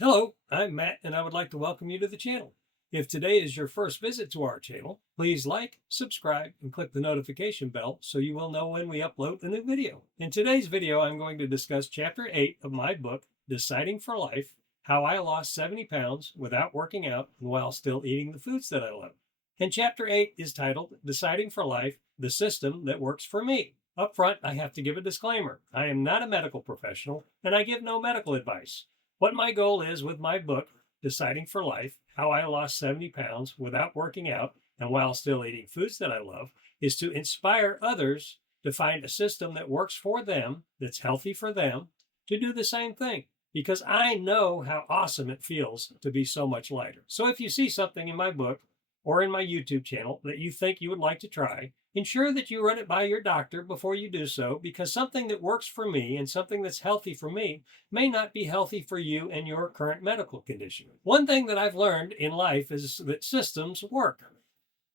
Hello, I'm Matt, and I would like to welcome you to the channel. If today is your first visit to our channel, please like, subscribe, and click the notification bell so you will know when we upload a new video. In today's video, I'm going to discuss Chapter 8 of my book, Deciding for Life: How I Lost 70 Pounds Without Working Out and While Still Eating the Foods That I Love. And Chapter 8 is titled Deciding for Life: The System That Works for Me. Up front, I have to give a disclaimer. I am not a medical professional, and I give no medical advice. What my goal is with my book, Deciding for Life: How I Lost 70 Pounds Without Working Out and While Still Eating Foods That I Love, is to inspire others to find a system that works for them, that's healthy for them, to do the same thing. Because I know how awesome it feels to be so much lighter. So if you see something in my book or in my YouTube channel that you think you would like to try, ensure that you run it by your doctor before you do so, because something that works for me and something that's healthy for me may not be healthy for you and your current medical condition. One thing that I've learned in life is that systems work.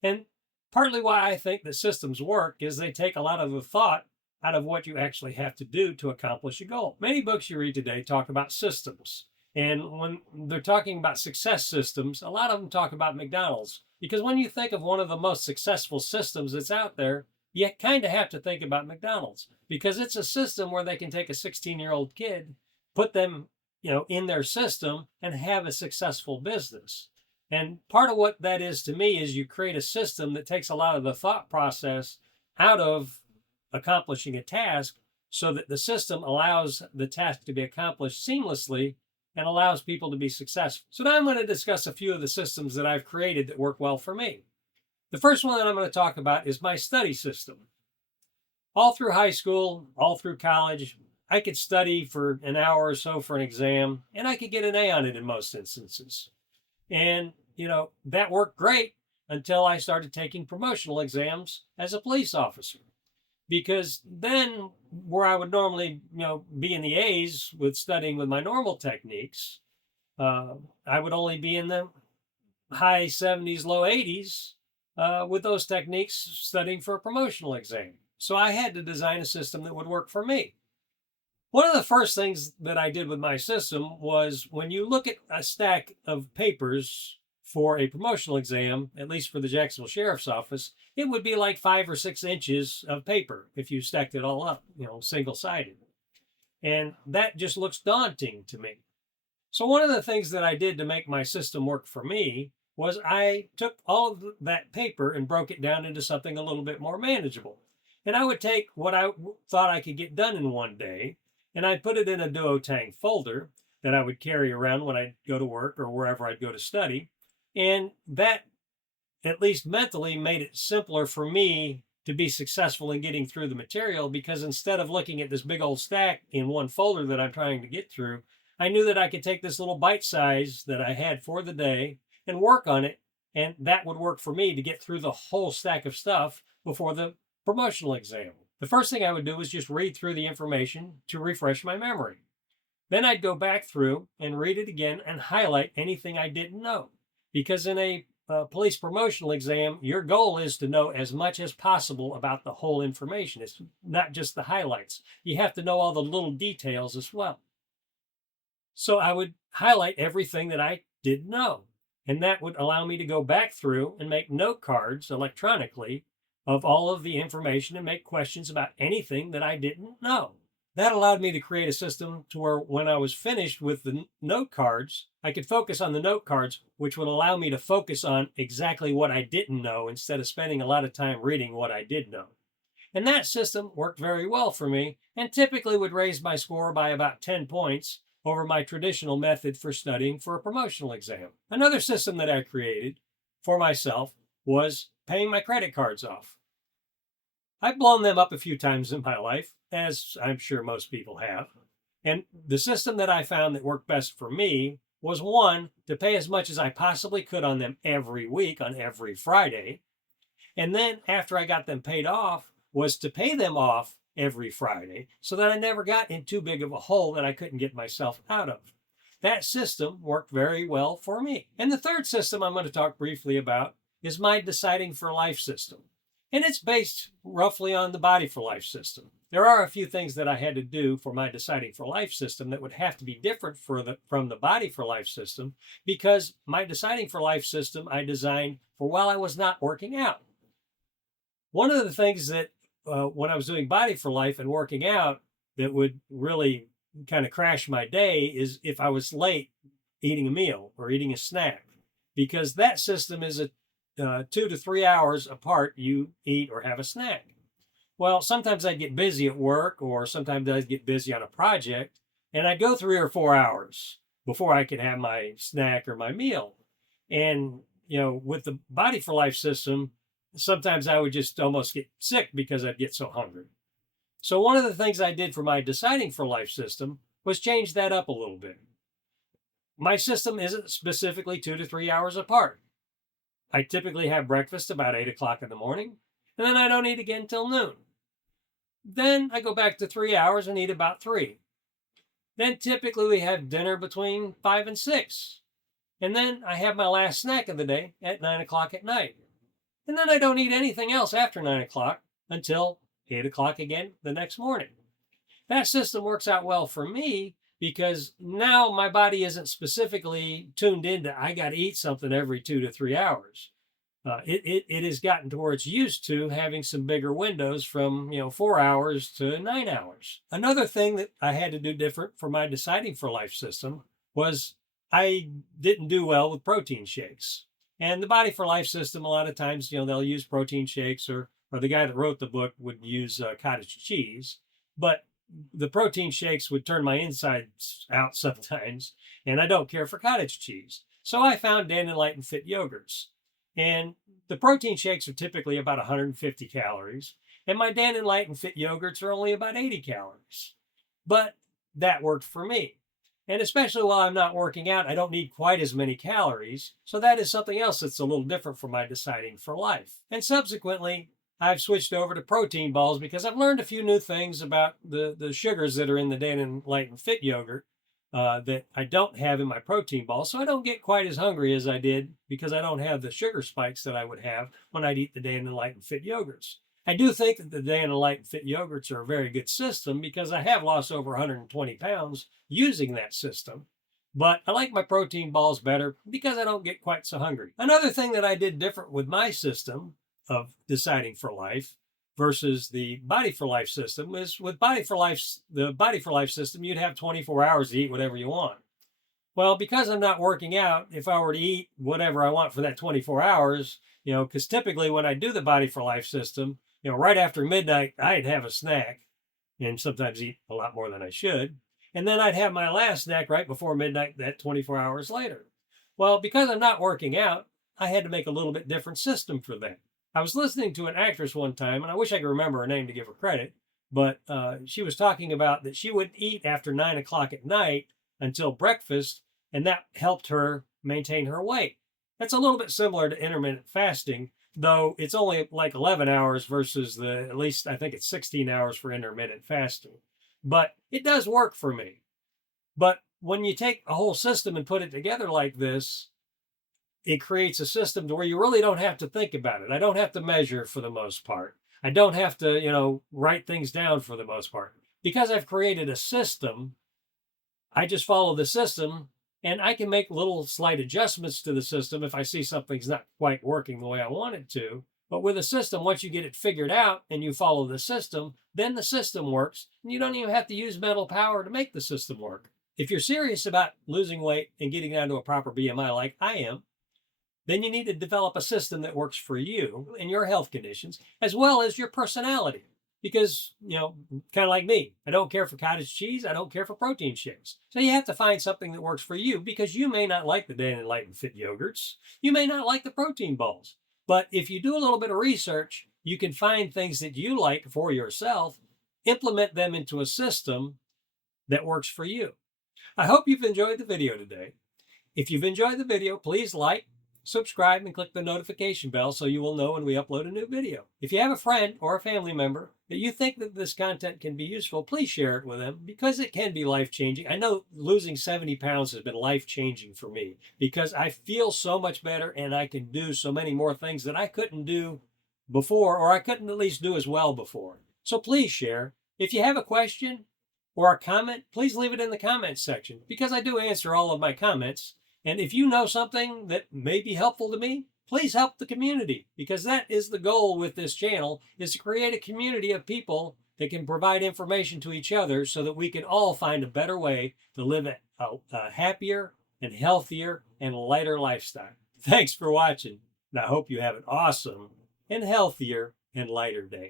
And partly why I think that systems work is they take a lot of the thought out of what you actually have to do to accomplish a goal. Many books you read today talk about systems. And when they're talking about success systems, a lot of them talk about McDonald's. Because when you think of one of the most successful systems that's out there, you kind of have to think about McDonald's, because it's a system where they can take a 16-year-old kid, put them, in their system and have a successful business. And part of what that is to me is you create a system that takes a lot of the thought process out of accomplishing a task, so that the system allows the task to be accomplished seamlessly and allows people to be successful. So now I'm going to discuss a few of the systems that I've created that work well for me. The first one that I'm going to talk about is my study system. All through high school, all through college, I could study for an hour or so for an exam, and I could get an A on it in most instances. And, that worked great until I started taking promotional exams as a police officer. Because then, where I would normally, be in the A's with studying with my normal techniques, I would only be in the high 70s, low 80s with those techniques studying for a promotional exam. So I had to design a system that would work for me. One of the first things that I did with my system was, when you look at a stack of papers for a promotional exam, at least for the Jacksonville Sheriff's Office, it would be like 5 or 6 inches of paper if you stacked it all up, single sided. And that just looks daunting to me. So, one of the things that I did to make my system work for me was I took all of that paper and broke it down into something a little bit more manageable. And I would take what I thought I could get done in one day, and I'd put it in a Duotang folder that I would carry around when I'd go to work or wherever I'd go to study. And that, at least mentally, made it simpler for me to be successful in getting through the material, because instead of looking at this big old stack in one folder that I'm trying to get through, I knew that I could take this little bite size that I had for the day and work on it, and that would work for me to get through the whole stack of stuff before the promotional exam. The first thing I would do was just read through the information to refresh my memory. Then I'd go back through and read it again and highlight anything I didn't know. Because in a police promotional exam, your goal is to know as much as possible about the whole information. It's not just the highlights. You have to know all the little details as well. So I would highlight everything that I didn't know. And that would allow me to go back through and make note cards electronically of all of the information and make questions about anything that I didn't know. That allowed me to create a system to where, when I was finished with the note cards, I could focus on the note cards, which would allow me to focus on exactly what I didn't know instead of spending a lot of time reading what I did know. And that system worked very well for me, and typically would raise my score by about 10 points over my traditional method for studying for a promotional exam. Another system that I created for myself was paying my credit cards off. I've blown them up a few times in my life, as I'm sure most people have. And the system that I found that worked best for me was, one, to pay as much as I possibly could on them every week, on every Friday. And then, after I got them paid off, was to pay them off every Friday, so that I never got in too big of a hole that I couldn't get myself out of. That system worked very well for me. And the third system I'm going to talk briefly about is my Deciding for Life system. And it's based roughly on the Body for Life system. There are a few things that I had to do for my Deciding for Life system that would have to be different from the Body for Life system, because my Deciding for Life system I designed for while I was not working out. One of the things that when I was doing Body for Life and working out that would really kind of crash my day is if I was late eating a meal or eating a snack, because that system is a 2 to 3 hours apart you eat or have a snack. Well, sometimes I'd get busy at work, or sometimes I'd get busy on a project, and I'd go 3 or 4 hours before I could have my snack or my meal. And, with the Body for Life system, sometimes I would just almost get sick because I'd get so hungry. So one of the things I did for my Deciding for Life system was change that up a little bit. My system isn't specifically 2 to 3 hours apart. I typically have breakfast about 8 o'clock in the morning, and then I don't eat again till noon. Then I go back to 3 hours and eat about 3. Then typically we have dinner between 5 and 6. And then I have my last snack of the day at 9 o'clock at night. And then I don't eat anything else after 9 o'clock until 8 o'clock again the next morning. That system works out well for me because now my body isn't specifically tuned into I got to eat something every 2 to 3 hours. It has gotten to where it's used to having some bigger windows from 4 hours to 9 hours. Another thing that I had to do different for my Deciding for Life system was I didn't do well with protein shakes. And the Body for Life system, a lot of times, they'll use protein shakes, or the guy that wrote the book would use cottage cheese. But the protein shakes would turn my insides out sometimes, and I don't care for cottage cheese. So I found Dan and Light Fit yogurts. And the protein shakes are typically about 150 calories, and my Dan and Light Fit yogurts are only about 80 calories. But that worked for me. And especially while I'm not working out, I don't need quite as many calories. So that is something else that's a little different for my Deciding for Life. And subsequently, I've switched over to protein balls because I've learned a few new things about the sugars that are in the Dan and Light Fit yogurt that I don't have in my protein ball. So I don't get quite as hungry as I did because I don't have the sugar spikes that I would have when I'd eat the Dan and Light Fit yogurts. I do think that the Dan and Light Fit yogurts are a very good system because I have lost over 120 pounds using that system. But I like my protein balls better because I don't get quite so hungry. Another thing that I did different with my system of Deciding for Life versus the Body for Life system is with the Body for Life system, you'd have 24 hours to eat whatever you want. Well, because I'm not working out, if I were to eat whatever I want for that 24 hours, because typically when I do the Body for Life system, right after midnight, I'd have a snack and sometimes eat a lot more than I should. And then I'd have my last snack right before midnight, that 24 hours later. Well, because I'm not working out, I had to make a little bit different system for that. I was listening to an actress one time, and I wish I could remember her name to give her credit, but she was talking about that she would eat after 9 o'clock at night until breakfast, and that helped her maintain her weight. That's a little bit similar to intermittent fasting, though it's only like 11 hours versus at least I think it's 16 hours for intermittent fasting. But it does work for me. But when you take a whole system and put it together like this, it creates a system to where you really don't have to think about it. I don't have to measure for the most part. I don't have to, write things down for the most part. Because I've created a system, I just follow the system, and I can make little slight adjustments to the system if I see something's not quite working the way I want it to. But with a system, once you get it figured out and you follow the system, then the system works, and you don't even have to use mental power to make the system work. If you're serious about losing weight and getting down to a proper BMI like I am, then you need to develop a system that works for you and your health conditions, as well as your personality. Because, kind of like me, I don't care for cottage cheese. I don't care for protein shakes. So you have to find something that works for you, because you may not like the Dan and Light Fit yogurts. You may not like the protein balls. But if you do a little bit of research, you can find things that you like for yourself, implement them into a system that works for you. I hope you've enjoyed the video today. If you've enjoyed the video, please like, subscribe, and click the notification bell so you will know when we upload a new video. If you have a friend or a family member that you think that this content can be useful, please share it with them, because it can be life-changing. I know losing 70 pounds has been life-changing for me because I feel so much better and I can do so many more things that I couldn't do before, or I couldn't at least do as well before. So please share. If you have a question or a comment, please leave it in the comments section, because I do answer all of my comments. And if you know something that may be helpful to me, please help the community, because that is the goal with this channel, is to create a community of people that can provide information to each other so that we can all find a better way to live a happier and healthier and lighter lifestyle. Thanks for watching, and I hope you have an awesome and healthier and lighter day.